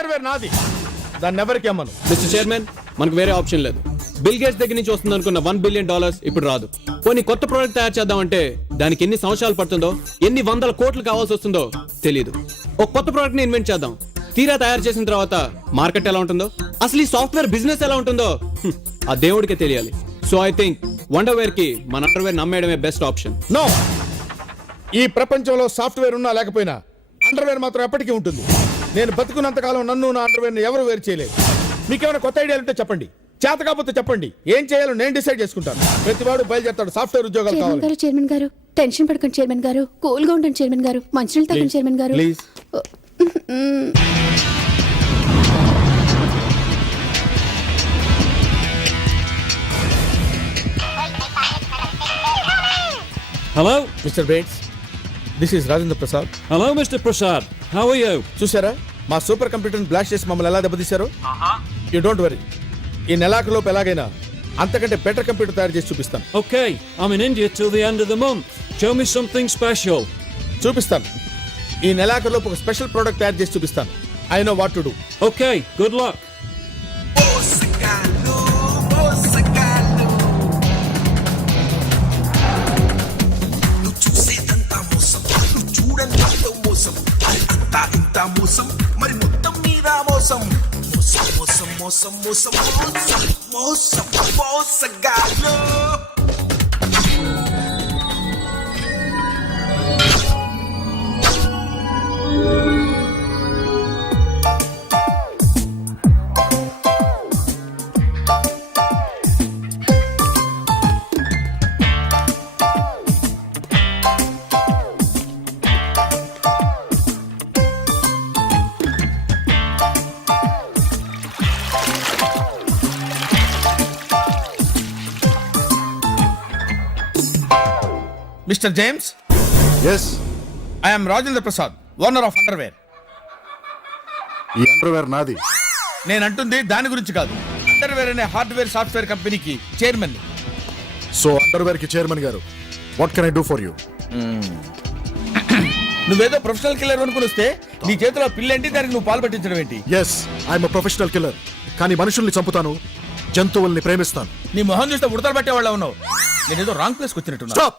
Underwear నాది, దాన్ని ఎవరికి అమ్మను. మిస్టర్ చైర్మన్, మనకు వేరే ఆప్షన్ లేదు. బిల్ గేట్స్ దగ్గర నుంచి వస్తుంది అనుకున్న $1 బిలియన్ ఇప్పుడు రాదు. పోనీ కొత్త ప్రోడక్ట్ తయారు చేద్దామంటే దానికి ఎన్ని సంవత్సరాలు పడుతుందో, ఎన్ని వందల కోట్లు కావాల్సి వస్తుందో తెలియదు. ఒక కొత్త ప్రోడక్ట్ ని ఇన్వెంట్ చేద్దాం. తీరా తయారు చేసిన తర్వాత మార్కెట్ ఎలా ఉంటుందో, అసలు ఈ సాఫ్ట్వేర్ బిజినెస్ ఎలా ఉంటుందో ఆ దేవుడికే తెలియాలి. సో ఐ థింక్ వండర్వేర్ కి మన అండర్వేర్ నమ్మేయడమే బెస్ట్ ఆప్షన్. నో, ఈ ప్రపంచంలో సాఫ్ట్వేర్ ఉన్నా లేకపోయినా అండర్వేర్ మాత్రం ఎప్పటికీ ఉంటుంది. నేను బతుకున్నంతకాలం నన్ను నా అండర్వేర్ని ఎవరు వేరు చేయలేదు. మీకేమైనా కొత్త ఐడియాలు ఉంటే చెప్పండి, చేత కాకపోతే చెప్పండి. ఏం చేయాలో నేను డిసైడ్ చేసుకుంటాను. ప్రతివాడు బయలుదేరతాడు. సాఫ్ట్వేర్ ఉద్యోగాలు కావాలి. చైర్మన్ గారు టెన్షన్ పడకండి. చైర్మన్ గారు కూల్ గా ఉండండి. చైర్మన్ గారు మంచినీళ్ళు తాగండి. చైర్మన్ గారు please. Hello? Mister beats, this is Rajendra Prasad. Hello, Mr. Prasad. How are you? చూసారా మా సూపర్ కంప్యూటర్ని బ్లాస్ట్ చేసి మమ్మల్ని ఎలా దెబ్బతీశారో? యూ డోంట్ వరీ, ఈ నెలాఖరులోపు ఎలాగైనా అంతకంటే బెటర్ కంప్యూటర్ తయారు చేసి చూపిస్తాను. Okay, I'm in India till the end of the month. Show me something special. చూపిస్తాను. ఈ నెలాఖరులోపు ఒక స్పెషల్ ప్రోడక్ట్ తయారు చేసి చూపిస్తాను. I know what to do. Okay, good luck. మోసం మరి మొత్తం మీద మోసం మోసం మోసం మోసం మోసం మోసం మోసగాళ్ళు. Mister James. Yes, I am Rajendra Prasad, owner of underwear. ఈ అండర్వేర్ నాది. నేను అంటుంది దాని గురించి కాదు. అండర్వేర్ అనే హార్డ్వేర్ సాఫ్ట్వేర్ కంపెనీకి చైర్మన్. సో అండర్వేర్ కి చైర్మన్ గారు, what can I do for you? నువ్వేదో ప్రొఫెషనల్ కిల్లర్ అనుకుని వస్తే నీ చేతిలో పిల్లేంటి, దానికి నువ్వు పాలు పట్టించడం ఏంటి? Yes, I'm professional killer. కానీ మనుషుల్ని చంపుతాను, జంతువుల్ని ప్రేమిస్తాను. నీ మొహం చూస్తే ఉడతలు పట్టే వాళ్ళ ఉన్నావు. నేనేదో రాంగ్ ప్లేస్కి వచ్చినట్టున్నా. Stop!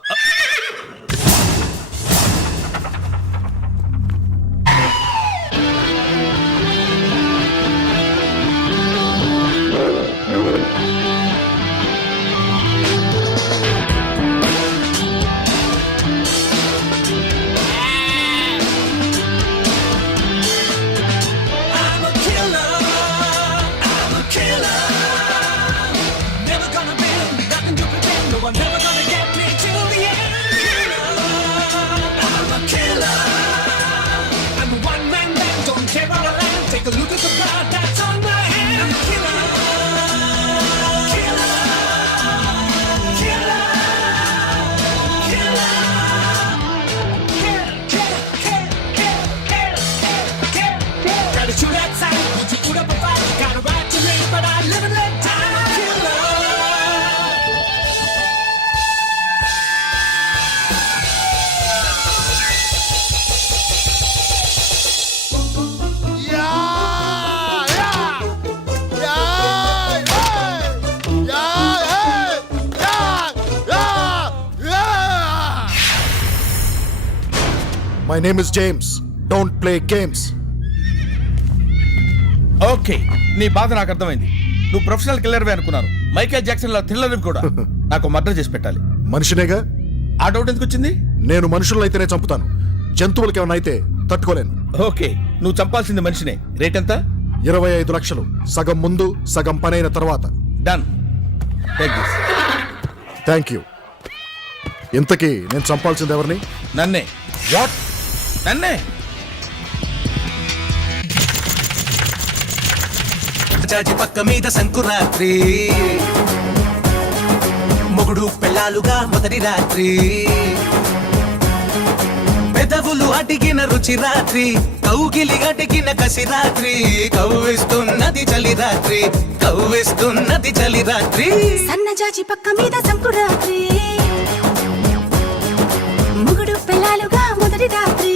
My name is James. Don't play games. Okay, నీ బాధ నాకు అర్థమైంది. నువ్వు ప్రొఫెషనల్ కిల్లర్వే అనుకున్నాను. మైకేల్ జాక్సన్ లా థ్రిల్లర్ కూడా నాకు మర్డర్ చేసి పెట్టాలి. మనిషినేగా. ఆ డౌట్ ఎందుకు వచ్చింది? నేను మనుషులైతేనే చంపుతాను, జంతువులకి ఏమైనా అయితే తట్టుకోలేను. ఓకే, నువ్వు చంపాల్సింది మనిషినే. రేట్ ఎంత? 25 లక్షలు. సగం ముందు, సగం పనైన తర్వాత. Done. Take this. Thank you. ఇంతకీ నేను చంపాల్సింది ఎవరిని? నన్నే. వాట్? నన్నే? చాచి పక్క మీద సంకురాత్రి, మొగుడు పెళ్ళాలుగా మొదటి రాత్రి, పెదవులు అడిగిన రుచి రాత్రి, కౌగిలి అడిగిన కసి రాత్రి, కవ్విస్తున్నది చలి రాత్రి, కవ్విస్తున్నది చలి రాత్రి. సన్నజాజి పక్క మీద సంకురాత్రి, మొగుడు పెళ్ళాలుగా మొదటి రాత్రి,